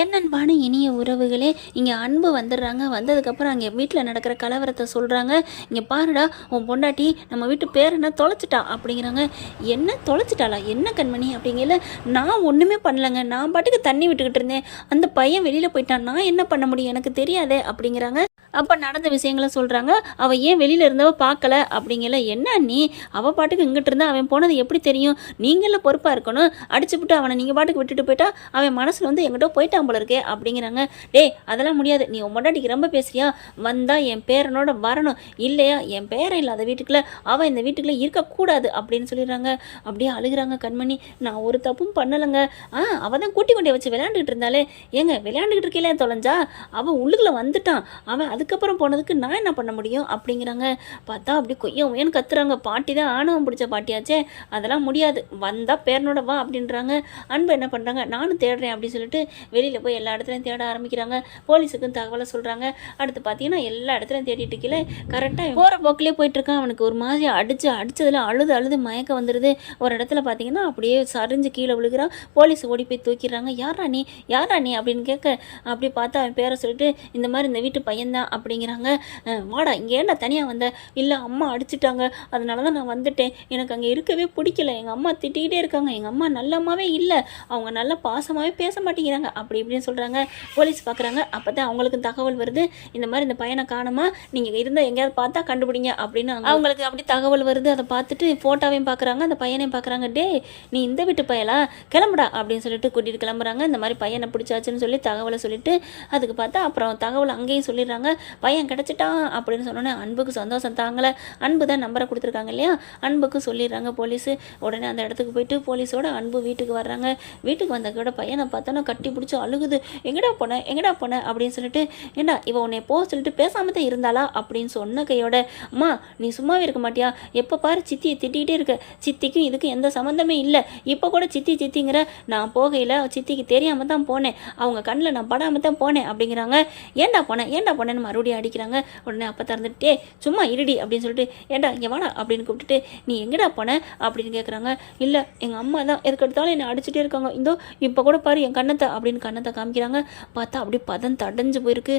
என்னன்பான இனிய உறவுகளே இங்கே அன்பு வந்துடுறாங்க. வந்ததுக்கப்புறம் அங்கே வீட்டில் நடக்கிற கலவரத்தை சொல்கிறாங்க இங்கே பாருடா உன் பொண்டாட்டி நம்ம வீட்டு பேர் என்ன தொலைச்சிட்டா அப்படிங்கிறாங்க. என்ன தொலைச்சிட்டாளா? என்ன கண்மணி அப்படிங்கல நான் ஒன்றுமே பண்ணலைங்க. நான் பாட்டுக்கு தண்ணி விட்டுக்கிட்டு இருந்தேன். அந்த பையன் வெளியில் போயிட்டான். நான் என்ன பண்ண முடியும்? எனக்கு தெரியாதே அப்படிங்கிறாங்க. அப்போ நடந்த விஷயங்களை சொல்கிறாங்க அவள் ஏன் வெளியில் இருந்தவ பார்க்கல? அப்படிங்கல என்ன நீ அவள் பாட்டுக்கு இங்கிட்டு இருந்தா அவன் போனது எப்படி தெரியும்? நீங்கள பொறுப்பாக இருக்கணும். அடிச்சு விட்டு அவனை நீங்கள் பாட்டுக்கு விட்டுட்டு போயிட்டா அவன் மனசில் வந்து எங்கிட்ட போயிட்டான் போல இருக்கே அப்படிங்கிறாங்க. டேய் அதெல்லாம் முடியாது. நீ உன் ரொம்ப பேசுறியா? வந்தால் என் பேரனோட வரணும். இல்லையா? என் பேரன் இல்லாத வீட்டுக்குள்ளே அவன் இந்த வீட்டுக்குள்ளே இருக்கக்கூடாது அப்படின்னு சொல்லிடுறாங்க. அப்படியே அழுகிறாங்க கண்மணி. நான் ஒரு தப்பும் பண்ணலைங்க. ஆ அவள் தான் கூட்டி கொண்டே வச்சு விளையாண்டுக்கிட்டு இருந்தாலே ஏங்க விளையாண்டுக்கிட்டு இருக்கீங்களே தொலைஞ்சா? அவன் உள்ளுக்குள்ளே வந்துட்டான். அவன் அதுக்கப்புறம் போனதுக்கு நான் என்ன பண்ண முடியும் அப்படிங்கிறாங்க. பார்த்தா அப்படி கொய்யம் ஏன்னு கத்துறாங்க. பாட்டி தான் ஆணவம் பிடிச்ச பாட்டியாச்சே. அதெல்லாம் முடியாது. வந்தால் பேரனோட வா அப்படின்றாங்க. அன்பு என்ன பண்ணுறாங்க நானும் தேடுறேன் அப்படின்னு சொல்லிட்டு வெளியில் போய் எல்லா இடத்துலையும் தேட ஆரம்பிக்கிறாங்க. போலீஸுக்கும் தகவலை சொல்கிறாங்க அடுத்து பார்த்தீங்கன்னா எல்லா இடத்துலையும் தேடிட்டு இருக்கல. கரெக்டாக போகிற போக்கிலே போயிட்டுருக்கான் அவனுக்கு ஒரு மாதிரி அடித்து அடித்ததில் அழுது அழுது மயக்கம் வந்துடுது ஒரு இடத்துல பார்த்தீங்கன்னா அப்படியே சரிஞ்சு கீழே விழுகிறான் போலீஸ் ஓடி போய் தூக்கிடுறாங்க. யாரா நீ? யாரா நீ? அப்படின்னு கேட்க அப்படி பார்த்தா அவன் பேரை சொல்லிட்டு இந்த மாதிரி இந்த வீட்டு பையன்தான். அப்படிங்கிறாங்க. வாடா இங்கே ஏன்டா தனியாக வந்த? இல்லை அம்மா அடிச்சிட்டாங்க. அதனால தான் நான் வந்துட்டேன். எனக்கு அங்கே இருக்கவே பிடிக்கல. எங்கள் அம்மா திட்டிகிட்டே இருக்காங்க. எங்கள் அம்மா நல்ல அம்மாவே இல்லை. அவங்க நல்லா பாசமாகவே பேச மாட்டேங்கிறாங்க. அப்படி இப்படின்னு சொல்கிறாங்க போலீஸ் பார்க்குறாங்க அப்போ தான் அவங்களுக்கு தகவல் வருது. இந்த மாதிரி இந்த பையனை காணுமா? நீங்கள் இருந்தால் எங்கேயாவது பார்த்தா கண்டுபிடிங்க அப்படின்னு அவங்களுக்கு அப்படி தகவல் வருது. அதை பார்த்துட்டு ஃபோட்டோவையும் பார்க்குறாங்க அந்த பையனையும் பார்க்குறாங்க டே நீ இந்த வீட்டு பையலா? கிளம்புடா அப்படின்னு சொல்லிட்டு கூட்டிகிட்டு கிளம்புறாங்க. இந்த மாதிரி பையனை பிடிச்சாச்சுன்னு சொல்லி தகவலை சொல்லிட்டு அதுக்கு பார்த்தா அப்புறம் தகவல் அங்கேயும் சொல்லிடுறாங்க. பையன் கிடச்சிட்டான் அப்படின்னு சொன்னோன்னே அன்புக்கு சந்தோஷம் தாங்களே அன்பு தான் நம்பரை கொடுத்துருக்காங்க இல்லையா? அன்புக்கு சொல்லிடுறாங்க போலீஸு உடனே அந்த இடத்துக்கு போயிட்டு போலீஸோட அன்பு வீட்டுக்கு வர்றாங்க. வீட்டுக்கு வந்த கூட பையனை பார்த்தோன்னா கட்டி பிடிச்சி அழுகுது. எங்கடா போனேன் எங்கடா போனேன் அப்படின்னு சொல்லிட்டு ஏண்டா இவ உன்னை போ சொல்லிட்டு பேசாம தான் இருந்தாளா? அப்படின்னு சொன்ன கையோட அம்மா நீ சும்மாவே இருக்க மாட்டியா? எப்போ பாரு சித்தியை திட்டிகிட்டே இருக்க. சித்திக்கும் இதுக்கு எந்த சம்மந்தமே இல்லை. இப்போ கூட சித்தி சித்திங்கிற நான் போகையில் சித்திக்கு தெரியாம தான் போனேன். அவங்க கண்ணில் நான் படாம தான் போனேன் அப்படிங்கிறாங்க. ஏண்டா போனேன் ஏண்டா போனேன்னு மறுபடியும் அடிக்கிறாங்க. உடனே அப்போ திறந்துட்டே சும்மா இருடி அப்படின்னு சொல்லிட்டு ஏன்டா இங்கே வாடா அப்படின்னு கூப்பிட்டுட்டு நீ எங்கடா போன? அப்படின்னு கேட்குறாங்க இல்லை எங்கள் அம்மா தான். எதுக்கு எடுத்தாலும் என்னை அடிச்சுட்டே இருக்காங்க. இந்தோ இப்போ கூட பாரு என் கண்ணத்தை அப்படின்னு கண்ணத்தை காமிக்கிறாங்க. பார்த்தா அப்படியே பதம் தடைஞ்சு போயிருக்கு.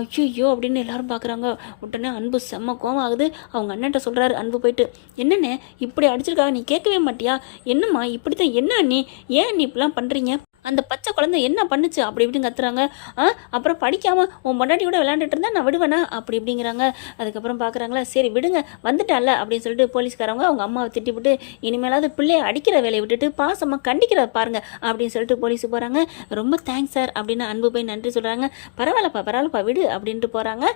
ஐயோ அப்படின்னு எல்லாரும் பார்க்குறாங்க உடனே அன்பு செம்ம கோவம் ஆகுது. அவங்க அண்ணன்ட்ட சொல்கிறாரு அன்பு போயிட்டு என்னென்ன இப்படி அடிச்சிருக்காங்க நீ கேட்கவே மாட்டியா? என்னம்மா இப்படி தான் என்ன நீ? ஏன் நீ இப்படிலாம் பண்ணுறீங்க அந்த பச்சை குழந்தை என்ன பண்ணுச்சு? அப்படி இப்படின்னு கத்துறாங்க. ஆ அப்புறம் படிக்காம உன் பொண்டாட்டி கூட விளையாண்டுட்டு இருந்தா நான் விடுவேனா? அப்படி இப்படிங்கிறாங்க. அதுக்கப்புறம் பார்க்குறாங்களா சரி விடுங்க வந்துட்டால அப்படின்னு சொல்லிட்டு போலீஸ்காரவங்க அவங்க அம்மாவை திட்டிவிட்டு இனிமேலாவது பிள்ளைய அடிக்கிற வேலையை விட்டுட்டு பாசமாக கண்டிக்கிற பாருங்க அப்படின்னு சொல்லிட்டு போலீஸ் போகிறாங்க ரொம்ப தேங்க்ஸ் சார் அப்படின்னு அன்பு போய் நன்றி சொல்கிறாங்க பரவாயில்லப்பா பரவாயில்லப்பா விடு அப்படின்ட்டு போகிறாங்க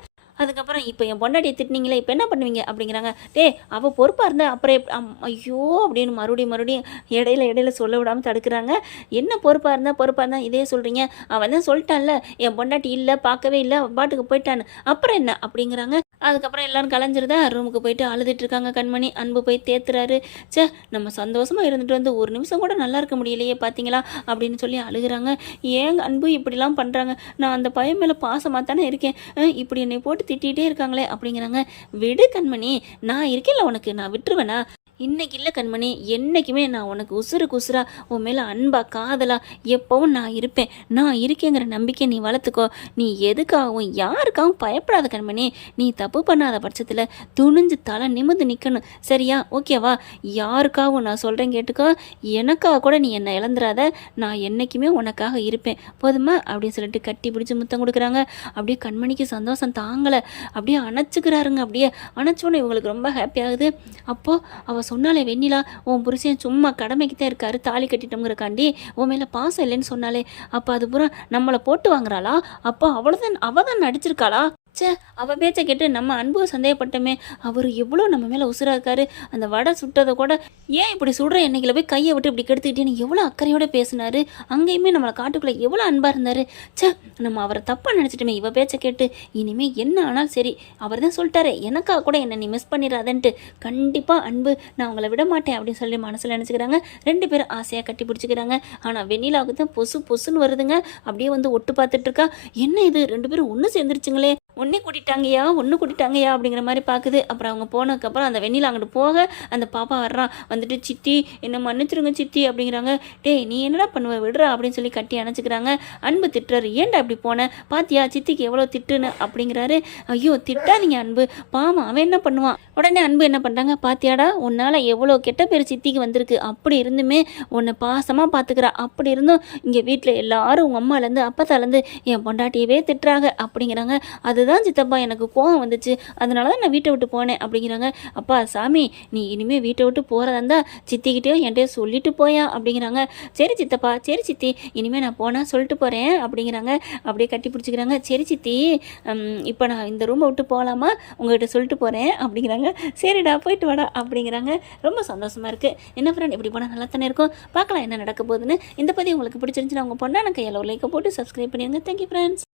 அதுக்கப்புறம் இப்போ என் பொண்டாட்டியை திட்டினீங்களே இப்போ என்ன பண்ணுவீங்க? அப்படிங்கிறாங்க. டே அவள் பொறுப்பாக இருந்தா அப்புறம் ஐயோ அப்படின்னு மறுபடியும் மறுபடியும் இடையில இடையில சொல்ல விடாமல் தடுக்கிறாங்க. என்ன பொறுப்பாக இருந்தால் பொறுப்பாக இருந்தால் இதே சொல்கிறீங்க அவன் தான் சொல்லிட்டான்ல என் பொண்டாட்டி இல்லை பார்க்கவே இல்லை அவன் பாட்டுக்கு போயிட்டான்னு. அப்புறம் என்ன? அப்படிங்கிறாங்க. அதுக்கப்புறம் எல்லாரும் கலைஞ்சிருதா ரூமுக்கு போயிட்டு அழுதுட்டு இருக்காங்க கண்மணி. அன்பு போய் தேத்துறாரு. ச்சே நம்ம சந்தோஷமாக இருந்துட்டு வந்து ஒரு நிமிஷம் கூட நல்லா இருக்க முடியலையே பார்த்தீங்களா அப்படின்னு சொல்லி அழுகுறாங்க. ஏங்க அன்பு இப்படிலாம் பண்ணுறாங்க நான் அந்த பையன் மேலே பாசமாக தானே இருக்கேன் இப்படி என்னை போட்டு திட்டிகிட்டே இருக்காங்களே அப்படிங்கிறாங்க. விடு கண்மணி நான் இருக்கேன்ல உனக்கு நான் விட்டுருவேனா? இன்னைக்கு இல்லை கண்மணி என்றைக்குமே நான் உனக்கு உசுருக்கு உசுராக உன் மேலே அன்பாக காதலாக எப்போவும் நான் இருப்பேன். நான் இருக்கேங்கிற நம்பிக்கை நீ வளர்த்துக்கோ. நீ எதுக்காகவும் யாருக்காகவும் பயப்படாத கண்மணி. நீ தப்பு பண்ணாத பட்சத்தில் துணிஞ்சு தலை நிமிர்ந்து நிற்கணும் சரியா? ஓகேவா யாருக்காகவும் நான் சொல்கிறேன் கேட்டுக்கோ. எனக்காக கூட நீ என்னை இழந்துடாத நான் என்னைக்குமே உனக்காக இருப்பேன். போதுமா? அப்படின்னு சொல்லிட்டு கட்டி பிடிச்சி முத்தம் கொடுக்குறாங்க. அப்படியே கண்மணிக்கு சந்தோஷம் தாங்கலை. அப்படியே அணைச்சிக்கிறாருங்க அப்படியே. அணைச்சோன்னே இவங்களுக்கு ரொம்ப ஹாப்பி ஆகுது. அப்போது அவள் சொன்னாலே வெண்ணிலா உன் புருஷன் சும்மா கடமைக்கு தான் இருக்காரு தாலி கட்டிட்டோங்கிறக்காண்டி உன் மேலே பாசம் இல்லைன்னு சொன்னாலே அப்போ அது பூரா நம்மளை போட்டு வாங்குறாளா? அப்போ அவ்வளோதான் அவள் தான் நடிச்சிருக்காளா? ச்சே அவள் பேச்சை கேட்டு நம்ம அன்பு சந்தேகப்பட்டோமே. அவர் எவ்வளோ நம்ம மேலே உசுராக இருக்காரு. அந்த வடை சுட்டதை கூட ஏன் இப்படி சுடுற எண்ணெய்களை போய் கையை விட்டு இப்படி கெடுத்துக்கிட்டேன்னு எவ்வளோ அக்கறையோட பேசினாரு. அங்கேயுமே நம்மளை காட்டுக்குள்ளே எவ்வளோ அன்பாக இருந்தார். ச்சே நம்ம அவரை தப்பாக நினச்சிட்டுமே இவள் பேச்சை கேட்டு. இனிமே என்ன ஆனாலும் சரி அவர் தான் சொல்லிட்டாரு. எனக்காக கூட என்னை நீ மிஸ் பண்ணிடாதன்ட்டு கண்டிப்பாக அன்பு நான் உங்களை விட மாட்டேன் அப்படின்னு சொல்லி மனசில் நினச்சிக்கிறாங்க. ரெண்டு பேரும் ஆசையாக கட்டி பிடிச்சிக்கிறாங்க. ஆனால் வெண்ணிலாவுக்கு தான் பொசு பொசுன்னு வருதுங்க. அப்படியே வந்து ஒட்டு பார்த்துட்ருக்கா என்ன இது? ரெண்டு பேரும் ஒன்று சேர்ந்துருச்சுங்களே. ஒன்று கூட்டிட்டாங்கய்யா ஒன்று கூட்டிட்டாங்கய்யா அப்படிங்கிற மாதிரி பார்க்குது அப்புறம் அவங்க போனதுக்கப்புறம் அந்த வெண்ணில அங்கிட்டு போக அந்த பாப்பா வர்றான் வந்துட்டு சித்தி என்ன மன்னிச்சிருங்க சித்தி அப்படிங்கிறாங்க. டேய் நீ என்னடா பண்ணுவ? விடுறா அப்படின்னு சொல்லி கட்டி அணைச்சிக்கிறாங்க. அன்பு திட்டுறாரு. ஏன்டா இப்படி போன? பாத்தியா சித்திக்கு எவ்வளோ திட்டுன்னு அப்படிங்கிறாரு. ஐயோ திட்டாதீங்க அன்பு. பாவம் அவன் என்ன பண்ணுவான் உடனே அன்பு என்ன பண்ணுறாங்க பாத்தியாடா உன்னால் எவ்வளோ கெட்ட பேர் சித்திக்கு வந்திருக்கு. அப்படி இருந்துமே உன்னை பாசமாக பார்த்துக்கிறா அப்படி இருந்தும் இங்கே வீட்டில் எல்லாரும் உங்கள் அம்மாலேருந்து அப்பத்தாலேருந்து என் பொண்டாட்டியவே திட்டுறாங்க அப்படிங்கிறாங்க. அது அதுதான் சித்தப்பா எனக்கு கோவம் வந்துச்சு. அதனால தான் நான் வீட்டை விட்டு போனேன் அப்படிங்கிறாங்க. அப்பா சாமி நீ இனிமேல் வீட்டை விட்டு போகிறதா இருந்தால் சித்திக்கிட்டேயும் என்கிட்டயும் சொல்லிட்டு போயா அப்படிங்கிறாங்க. சரி சித்தப்பா சரி சித்தி இனிமேல் நான் போனால் சொல்லிட்டு போகிறேன் அப்படிங்கிறாங்க. அப்படியே கட்டி பிடிச்சிக்கிறாங்க. சரி சித்தி இப்போ நான் இந்த ரூமை விட்டு போகலாமா உங்கள்கிட்ட சொல்லிட்டு போகிறேன் அப்படிங்கிறாங்க. சரிடா போயிட்டு வாடா அப்படிங்கிறாங்க. ரொம்ப சந்தோஷமாக இருக்குது என்ன ஃப்ரெண்ட் இப்படி போனால் நல்லா தானே இருக்கும்? பார்க்கலாம் என்ன நடக்க போகுதுன்னு. இந்த பதிவு உங்களுக்கு பிடிச்சிருந்துச்சுன்னா உங்கள் பொண்ணான கையில் ஒரு லைக்கை போட்டு சப்ஸ்கிரைப் பண்ணிடுங்க தேங்க்யூ ஃப்ரெண்ட்ஸ்